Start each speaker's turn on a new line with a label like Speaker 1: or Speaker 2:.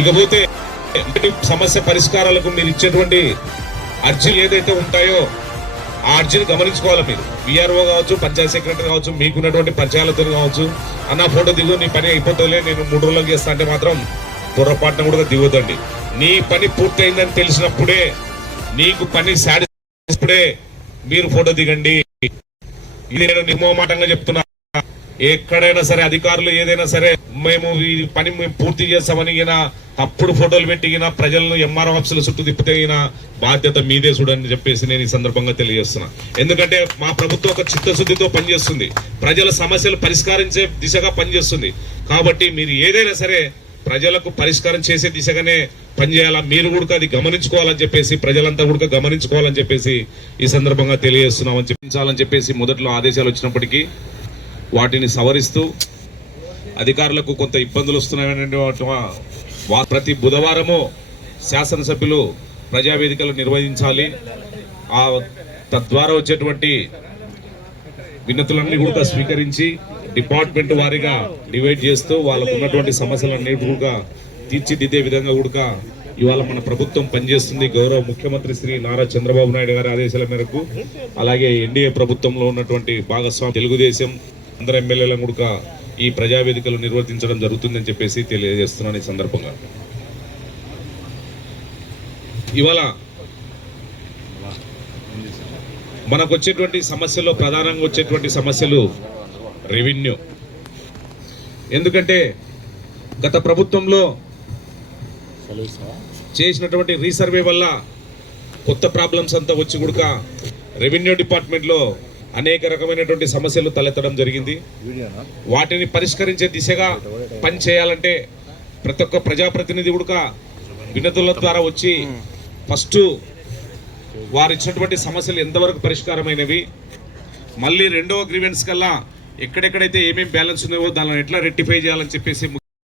Speaker 1: ఇకపోతే సమస్య పరిష్కారాలకు మీరు ఇచ్చేటువంటి అర్జీలు ఏదైతే ఉంటాయో ఆ అర్జీని గమనించుకోవాలి మీరు. విఆర్ఓ కావచ్చు పంచాయత్ సెక్రటరీ కావచ్చు మీకున్నటువంటి పంచాయతీలతో కావచ్చు. అన్న ఫోటో దిగు నీ పని అయిపోతుందిలే నేను మూడు రోజులకు చేస్తా అంటే మాత్రం పొరపాటున కూడా దిగొద్దండి. నీ పని పూర్తయిందని తెలిసినప్పుడే నీకు పని సాటిస్ఫైడే మీరు ఫోటో దిగండి. ఇది నేను నిర్మోమాటంగా చెప్తున్నా. ఎక్కడైనా సరే అధికారులు ఏదైనా సరే మేము ఈ పని మేము పూర్తి చేస్తామని ఈయన తప్పుడు ఫోటోలు పెట్టి ప్రజలను ఎంఆర్ఓ ఆఫీసుల చుట్టూ తిప్పితే బాధ్యత మీదే చూడని చెప్పేసి నేను ఈ సందర్భంగా తెలియజేస్తున్నా. ఎందుకంటే మా ప్రభుత్వం ఒక చిత్తశుద్ధితో పనిచేస్తుంది. ప్రజల సమస్యలు పరిష్కరించే దిశగా పనిచేస్తుంది. కాబట్టి మీరు ఏదైనా సరే ప్రజలకు పరిష్కారం చేసే దిశగానే పనిచేయాలా? మీరు కూడా అది గమనించుకోవాలని చెప్పేసి ప్రజలంతా కూడా గమనించుకోవాలని చెప్పేసి ఈ సందర్భంగా తెలియజేస్తున్నామని చెప్పించాలని చెప్పేసి మొదట్లో ఆదేశాలు వచ్చినప్పటికీ వాటిని సవరిస్తూ అధికారులకు కొంత ఇబ్బందులు వస్తున్నాయనే వా- ప్రతి బుధవారము శాసనసభ్యులు ప్రజావేదికలు నిర్వహించాలి. ఆ తద్వారా వచ్చేటువంటి వినతులన్నీ కూడా స్వీకరించి డిపార్ట్మెంట్ వారిగా డివైడ్ చేస్తూ వాళ్ళకు ఉన్నటువంటి సమస్యలన్నీ కూడా తీర్చిదిద్దే విధంగా కూడా ఇవాళ మన ప్రభుత్వం పనిచేస్తుంది. గౌరవ ముఖ్యమంత్రి శ్రీ నారా చంద్రబాబు నాయుడు గారి ఆదేశాల మేరకు. అలాగే ఎన్డీఏ ప్రభుత్వంలో ఉన్నటువంటి భాగస్వామి తెలుగుదేశం అందరు ఎమ్మెల్యేలను కూడా ఈ ప్రజావేదికలు నిర్వర్తించడం జరుగుతుందని చెప్పేసి తెలియజేస్తున్నాను ఈ సందర్భంగా. ఇవాళ మనకు వచ్చేటువంటి సమస్యలో ప్రధానంగా వచ్చేటువంటి సమస్యలు రెవెన్యూ. ఎందుకంటే గత ప్రభుత్వంలో చేసినటువంటి రీసర్వే వల్ల కొత్త ప్రాబ్లమ్స్ అంతా వచ్చి కూడక రెవెన్యూ డిపార్ట్మెంట్లో అనేక రకమైనటువంటి సమస్యలు తలెత్తడం జరిగింది. వాటిని పరిష్కరించే దిశగా పని చేయాలంటే ప్రతి ఒక్క ప్రజాప్రతినిధి కూడా వినతుల ద్వారా వచ్చి ఫస్ట్ వారు ఇచ్చినటువంటి సమస్యలు ఎంతవరకు పరిష్కారమైనవి మళ్ళీ రెండవ గ్రీవెన్స్ కల్లా ఎక్కడెక్కడైతే ఏమేమి బ్యాలెన్స్ ఉన్నాయో దానిని ఎట్లా రెక్టిఫై చేయాలని చెప్పేసి